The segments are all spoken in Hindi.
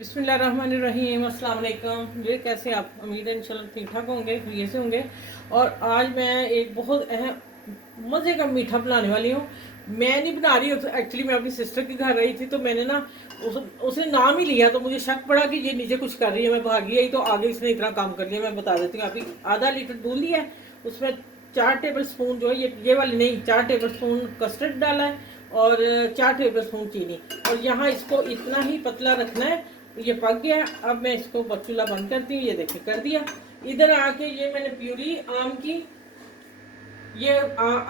बिस्मिल्लाहिर्रहमानिर्रहीम, अस्सलाम वालेकुम जी। कैसे आप? उम्मीद है इंशाल्लाह ठीक ठाक होंगे, खैरियत से होंगे। और आज मैं एक बहुत अहम मज़े का मीठा बनाने वाली हूँ। मैं नहीं बना रही हूँ, एक्चुअली मैं अपनी सिस्टर के घर रही थी तो मैंने ना उसने नाम ही लिया तो मुझे शक पड़ा कि ये नीचे कुछ कर रही है। मैं भागी आई तो आगे इसने इतना काम कर लिया। मैं बता देती हूँ। अभी आधा लीटर दूध लिया है, उसमें 4 टेबल स्पून जो है ये वाली नहीं, 4 टेबल स्पून कस्टर्ड डाला है और 4 टेबल स्पून चीनी। और यहाँ इसको इतना ही पतला रखना है। ये पक गया। अब मैं इसको चूल्हा बंद करती हूँ। ये देखिए कर दिया। इधर आके ये मैंने प्यूरी आम की ये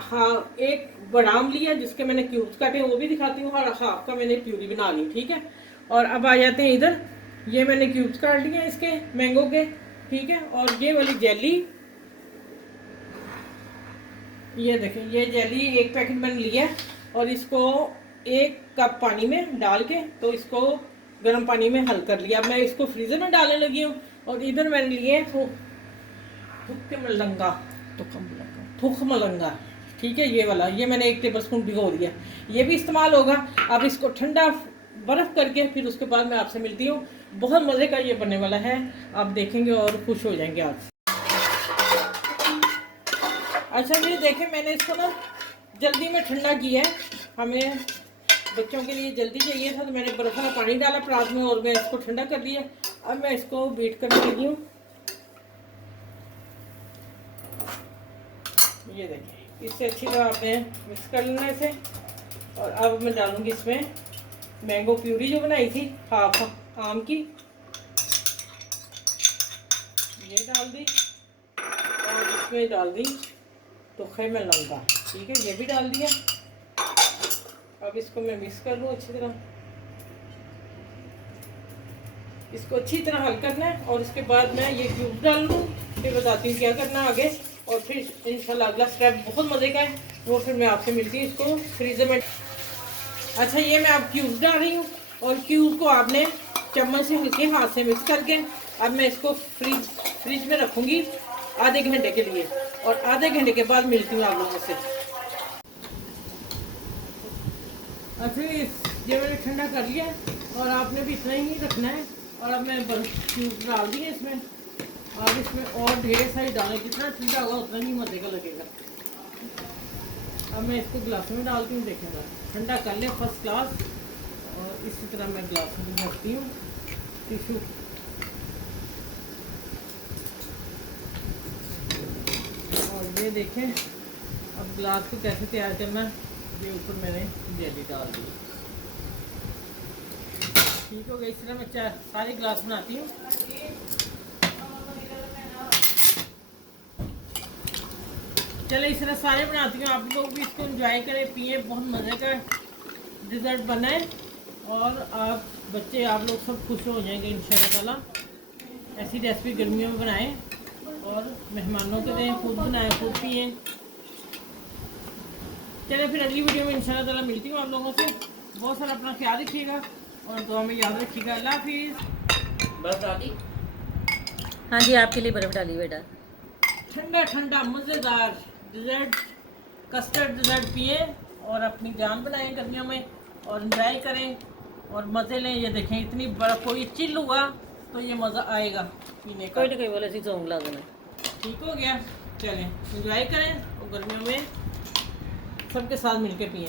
हाँ एक बादाम लिया जिसके मैंने क्यूब्स काटे, वो भी दिखाती हूँ। और हाफ का मैंने प्यूरी बना ली, ठीक है। और अब आ जाते हैं इधर। ये मैंने क्यूब्स काट लिए इसके मैंगो के, ठीक है। और ये वाली जेली, ये देखें, ये जेली एक पैकेट मैंने लिया और इसको 1 कप पानी में डाल के तो इसको गर्म पानी में हल कर लिया। अब मैं इसको फ्रीजर में डालने लगी हूँ। और इधर मैंने लिए थुक मलंगा, थुक मलंगा, ठीक है। ये वाला ये मैंने 1 टेबल स्पून भिगो दिया, ये भी इस्तेमाल होगा। अब इसको ठंडा बर्फ करके फिर उसके बाद मैं आपसे मिलती हूँ। बहुत मज़े का ये बनने वाला है, आप देखेंगे और खुश हो जाएंगे आप। अच्छा जी, देखें मैंने इसको ना जल्दी में ठंडा किया है। हमें बच्चों के लिए जल्दी चाहिए था तो मैंने बर्फ वाला पानी डाला परात में और मैं इसको ठंडा कर दिया। अब मैं इसको बीट करने लगी हूँ। ये देखिए, इससे अच्छी तरह आपने मिक्स कर लेना इसे। और अब मैं डालूंगी इसमें मैंगो प्यूरी जो बनाई थी हाफ आम की, ये डाल दी। और इसमें डाल दी तो मलंगा, ठीक है, ये भी डाल दिया। अब इसको मैं मिक्स कर लूँ अच्छी तरह। इसको अच्छी तरह हल करना है और इसके बाद मैं ये क्यूब डाल लूँ, फिर बताती हूँ क्या करना आगे। और फिर इंशाल्लाह अगला स्टेप बहुत मज़े का है, वो फिर मैं आपसे मिलती हूँ इसको फ्रीजर में। अच्छा, ये मैं अब क्यूब डाल रही हूँ और क्यूब को आपने चम्मच से हल्के हाथ से मिक्स करके अब मैं इसको फ्रिज में रखूँगी आधे घंटे के लिए। और आधे घंटे के बाद मिलती हूँ आप लोगों से। अच्छा, ये मैंने ठंडा कर लिया और आपने भी इतना ही रखना है। और अब मैं क्यूब डाल दिए इसमें। अब इसमें और ढेर सारी डालें, जितना ठंडा होगा उतना ही मज़े का लगेगा। अब मैं इसको गिलास में डालती हूँ, देखेंगे ठंडा कर ले फर्स्ट क्लास। और इसी तरह मैं गिलास में भरती हूँ टिशू। और ये देखें अब गिलास को कैसे तैयार करना। ये ऊपर मैंने जेली डाल दी, ठीक हो गया। इस तरह मैं सारे गिलास बनाती हूँ। चले इस तरह सारे बनाती हूँ, आप लोग भी इसको एंजॉय करें, पिए। बहुत मज़े का डिज़र्ट बना है और आप बच्चे आप लोग सब खुश हो जाएंगे इंशाल्लाह ताला। ऐसी रेसिपी गर्मियों में बनाएं और मेहमानों के दें, खुद बनाएं, खुद पिए। चले फिर अगली वीडियो में इंशाल्लाह ताला मिलती हूँ आप लोगों से। बहुत सारा अपना ख्याल रखिएगा और दुआ में याद रखिएगा। अल्लाह हाफिज़। बस दादी, हाँ जी, आपके लिए बर्फ़ डाली बेटा। ठंडा ठंडा मज़ेदार डिज़र्ट, कस्टर्ड डिज़र्ट पिए और अपनी जान बनाएं गर्मियों में और एंजॉय करें और मज़े लें। ये देखें इतनी बर्फ़ हो, ये चिल हुआ तो ये मज़ा आएगा पीने का। कोई ना कोई बोले सी सॉन्ग ला देना। ठीक हो गया। चलें एंजॉय करें और गर्मियों में सबके साथ मिलके पिए।